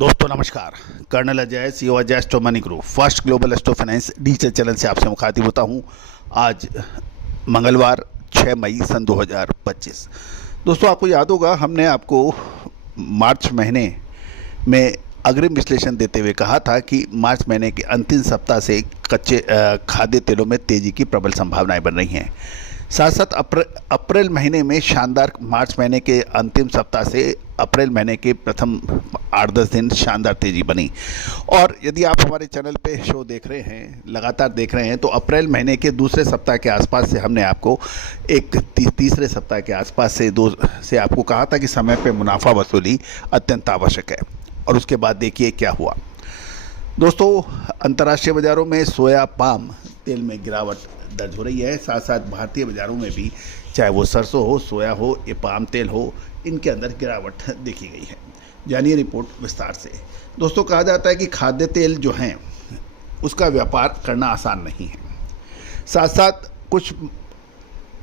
दोस्तों नमस्कार। Colonel Ajay CEO Ajay astro money group first global astro finance digital channel से आपसे मुखातिब होता हूं। आज मंगलवार 6 मई सन 2025। दोस्तों आपको याद होगा हमने आपको मार्च महीने में अग्रिम विश्लेषण देते हुए कहा था कि मार्च महीने के अंतिम सप्ताह से कच्चे खाद्य तेलों में तेज़ी की प्रबल संभावनाएं बन रही हैं। साथ साथ अप्रैल महीने में शानदार, मार्च महीने के अंतिम सप्ताह से अप्रैल महीने के प्रथम 8-10 दिन शानदार तेज़ी बनी। और यदि आप हमारे चैनल पे शो देख रहे हैं, लगातार देख रहे हैं, तो अप्रैल महीने के दूसरे सप्ताह के आसपास से हमने आपको एक तीसरे सप्ताह के आसपास से आपको कहा था कि समय पे मुनाफा वसूली अत्यंत आवश्यक है। और उसके बाद देखिए क्या हुआ। दोस्तों अंतर्राष्ट्रीय बाज़ारों में सोया पाम तेल में गिरावट दर्ज हो रही है। साथ साथ भारतीय बाज़ारों में भी, चाहे वो सरसों हो, सोया हो या पाम तेल हो, इनके अंदर गिरावट देखी गई है। जानिए रिपोर्ट विस्तार से। दोस्तों कहा जाता है कि खाद्य तेल जो हैं उसका व्यापार करना आसान नहीं है। साथ साथ कुछ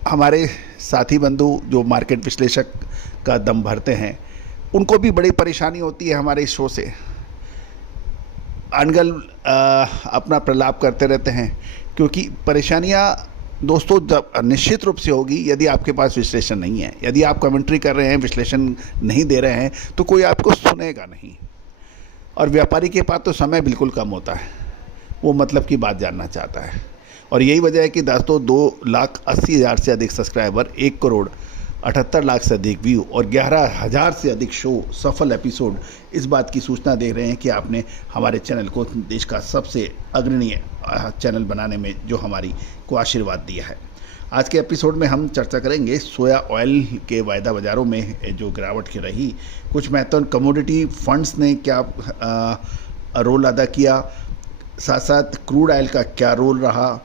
हमारे साथी बंधु जो मार्केट विश्लेषक का दम भरते हैं, उनको भी बड़ी परेशानी होती है हमारे इस शो से। अनगल अपना प्रलाप करते रहते हैं, क्योंकि परेशानियां दोस्तों जब निश्चित रूप से होगी यदि आपके पास विश्लेषण नहीं है। यदि आप कमेंट्री कर रहे हैं, विश्लेषण नहीं दे रहे हैं, तो कोई आपको सुनेगा नहीं। और व्यापारी के पास तो समय बिल्कुल कम होता है, वो मतलब की बात जानना चाहता है। और यही वजह है कि दोस्तों 2,80,000 से अधिक सब्सक्राइबर, 1,78,00,000 से अधिक व्यू और 11,000 से अधिक शो सफल एपिसोड इस बात की सूचना दे रहे हैं कि आपने हमारे चैनल को देश का सबसे अग्रणी चैनल बनाने में जो हमारी को आशीर्वाद दिया है। आज के एपिसोड में हम चर्चा करेंगे सोया ऑयल के वायदा बाज़ारों में जो गिरावट की रही, कुछ महत्वपूर्ण कमोडिटी फंड्स ने क्या रोल अदा किया, साथ साथ क्रूड ऑयल का क्या रोल रहा,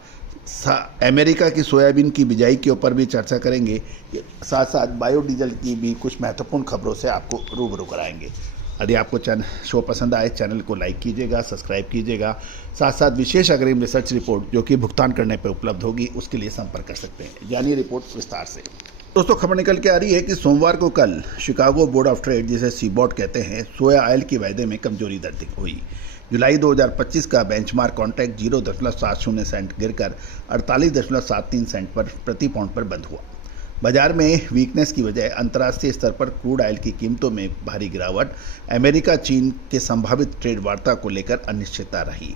अमेरिका की सोयाबीन की बिजाई के ऊपर भी चर्चा करेंगे। साथ साथ बायोडीजल की भी कुछ महत्वपूर्ण खबरों से आपको रूबरू कराएंगे। यदि आपको शो पसंद आए, चैनल को लाइक कीजिएगा, सब्सक्राइब कीजिएगा। साथ साथ विशेष अग्रिम रिसर्च रिपोर्ट जो कि भुगतान करने पर उपलब्ध होगी, उसके लिए संपर्क कर सकते हैं। जानिए रिपोर्ट विस्तार से। दोस्तों खबर निकल के आ रही है कि सोमवार को कल शिकागो बोर्ड ऑफ ट्रेड, जिसे सीबॉट कहते हैं, सोया ऑयल के वायदे में कमजोरी दर्ज हुई। जुलाई 2025 का बेंचमार्क कॉन्ट्रैक्ट 0.70 सेंट गिरकर 48.73 सेंट पर प्रति पाउंड पर बंद हुआ। बाजार में वीकनेस की वजह अंतर्राष्ट्रीय स्तर पर क्रूड ऑयल की कीमतों में भारी गिरावट, अमेरिका चीन के संभावित ट्रेड वार्ता को लेकर अनिश्चितता रही।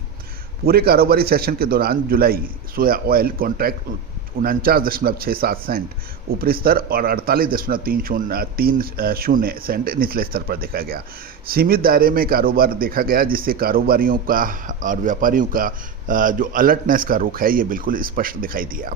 पूरे कारोबारी सेशन के दौरान जुलाई सोया ऑयल कॉन्ट्रैक्ट 49.67 सेंट ऊपरी स्तर और 48.30 सेंट निचले स्तर पर देखा गया। सीमित दायरे में कारोबार देखा गया, जिससे कारोबारियों का और व्यापारियों का जो अलर्टनेस का रुख है ये बिल्कुल स्पष्ट दिखाई दिया।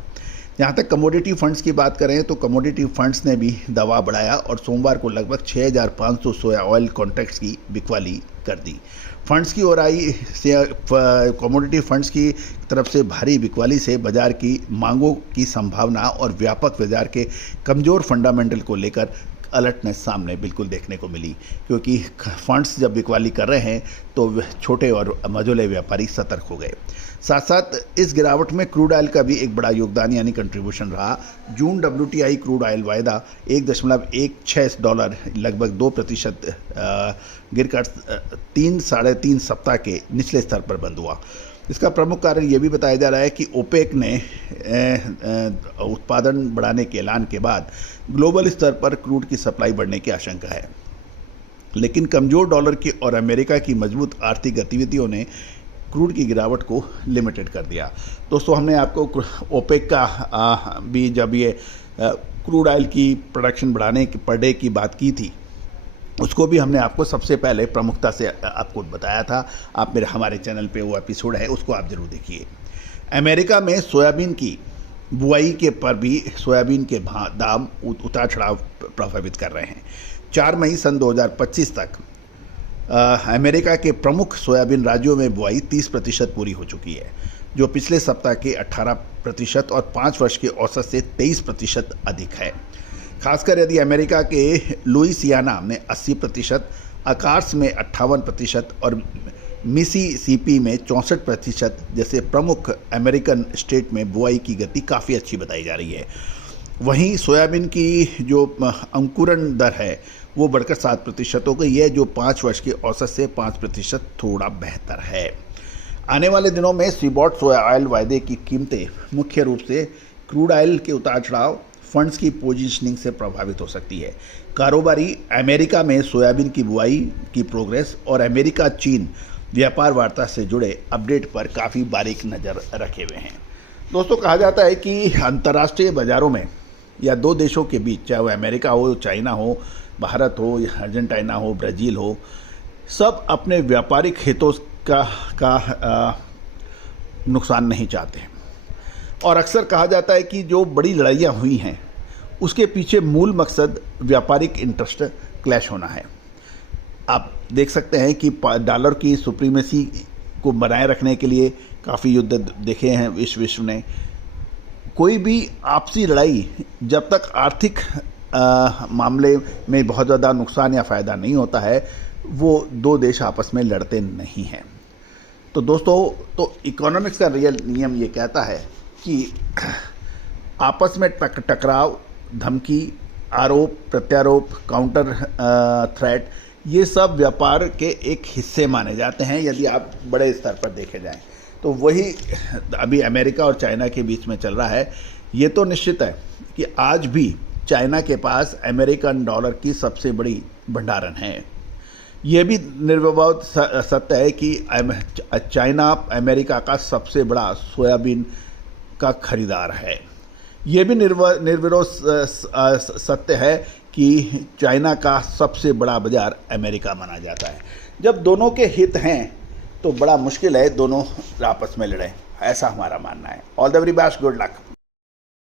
जहाँ तक कमोडिटी फंड्स की बात करें तो कमोडिटी फंड्स ने भी दबाव बढ़ाया और सोमवार को लगभग 6,500 सोया ऑयल कॉन्ट्रैक्ट्स की बिकवाली कर दी। फंड्स की ओर आई से कमोडिटी फंड्स की तरफ से भारी बिकवाली से बाजार की मांगों की संभावना और व्यापक बाजार के कमज़ोर फंडामेंटल को लेकर अलर्टनेस सामने बिल्कुल देखने को मिली, क्योंकि फंड्स जब बिकवाली कर रहे हैं तो छोटे और मझोले व्यापारी सतर्क हो गए। साथ साथ इस गिरावट में क्रूड ऑयल का भी एक बड़ा योगदान यानी कंट्रीब्यूशन रहा। जून WTI क्रूड ऑयल वायदा $1.16 लगभग 2% गिरकर 3-3.5 सप्ताह के निचले स्तर पर बंद हुआ। इसका प्रमुख कारण ये भी बताया जा रहा है कि ओपेक ने उत्पादन बढ़ाने के ऐलान के बाद ग्लोबल स्तर पर क्रूड की सप्लाई बढ़ने की आशंका है, लेकिन कमज़ोर डॉलर की और अमेरिका की मजबूत आर्थिक गतिविधियों ने क्रूड की गिरावट को लिमिटेड कर दिया। दोस्तों हमने आपको ओपेक का भी जब ये क्रूड ऑयल की प्रोडक्शन बढ़ाने की पर डे की बात की थी, उसको भी हमने आपको सबसे पहले प्रमुखता से आपको बताया था। आप हमारे चैनल पे वो एपिसोड है, उसको आप जरूर देखिए। अमेरिका में सोयाबीन की बुआई के पर भी सोयाबीन के दाम उतार चढ़ाव प्रभावित कर रहे हैं। 4 मई सन 2025 तक अमेरिका के प्रमुख सोयाबीन राज्यों में बुआई 30% पूरी हो चुकी है, जो पिछले सप्ताह के 18% और 5 वर्ष के औसत से 23% अधिक है। खासकर यदि अमेरिका के लुइसियाना में 80%, अकार्स में 58% और मिसिसिपी में 64% जैसे प्रमुख अमेरिकन स्टेट में बुआई की गति काफ़ी अच्छी बताई जा रही है। वहीं सोयाबीन की जो अंकुरण दर है वो बढ़कर 7% हो गई है, जो 5 वर्ष की औसत से 5% थोड़ा बेहतर है। आने वाले दिनों में सीबॉट सोया ऑयल वायदे की कीमतें मुख्य रूप से क्रूड ऑयल के उतार चढ़ाव, फंड्स की पोजीशनिंग से प्रभावित हो सकती है। कारोबारी अमेरिका में सोयाबीन की बुआई की प्रोग्रेस और अमेरिका चीन व्यापार वार्ता से जुड़े अपडेट पर काफ़ी बारीक नज़र रखे हुए हैं। दोस्तों, कहा जाता है कि अंतर्राष्ट्रीय बाज़ारों में या दो देशों के बीच, चाहे वो अमेरिका हो, चाइना हो, भारत हो या अर्जेंटीना हो, ब्राज़ील हो, सब अपने व्यापारिक हितों का नुकसान नहीं चाहते हैं। और अक्सर कहा जाता है कि जो बड़ी लड़ाइयाँ हुई हैं उसके पीछे मूल मकसद व्यापारिक इंटरेस्ट क्लैश होना है। आप देख सकते हैं कि डॉलर की सुप्रीमेसी को बनाए रखने के लिए काफ़ी युद्ध देखे हैं विश्व ने। कोई भी आपसी लड़ाई जब तक आर्थिक मामले में बहुत ज़्यादा नुकसान या फ़ायदा नहीं होता है, वो दो देश आपस में लड़ते नहीं हैं। तो दोस्तों, तो इकोनॉमिक्स का रियल नियम ये कहता है कि आपस में टकराव, धमकी, आरोप प्रत्यारोप, काउंटर थ्रेट, ये सब व्यापार के एक हिस्से माने जाते हैं यदि आप बड़े स्तर पर देखे जाएं। तो वही अभी अमेरिका और चाइना के बीच में चल रहा है। ये तो निश्चित है कि आज भी चाइना के पास अमेरिकन डॉलर की सबसे बड़ी भंडारण है। ये भी निर्विवाद सत्य है कि चाइना अमेरिका का सबसे बड़ा सोयाबीन का खरीदार है। ये भी निर्विरोध सत्य है कि चाइना का सबसे बड़ा बाजार अमेरिका माना जाता है। जब दोनों के हित हैं तो बड़ा मुश्किल है दोनों आपस में लड़ें, ऐसा हमारा मानना है। All the very best, good luck.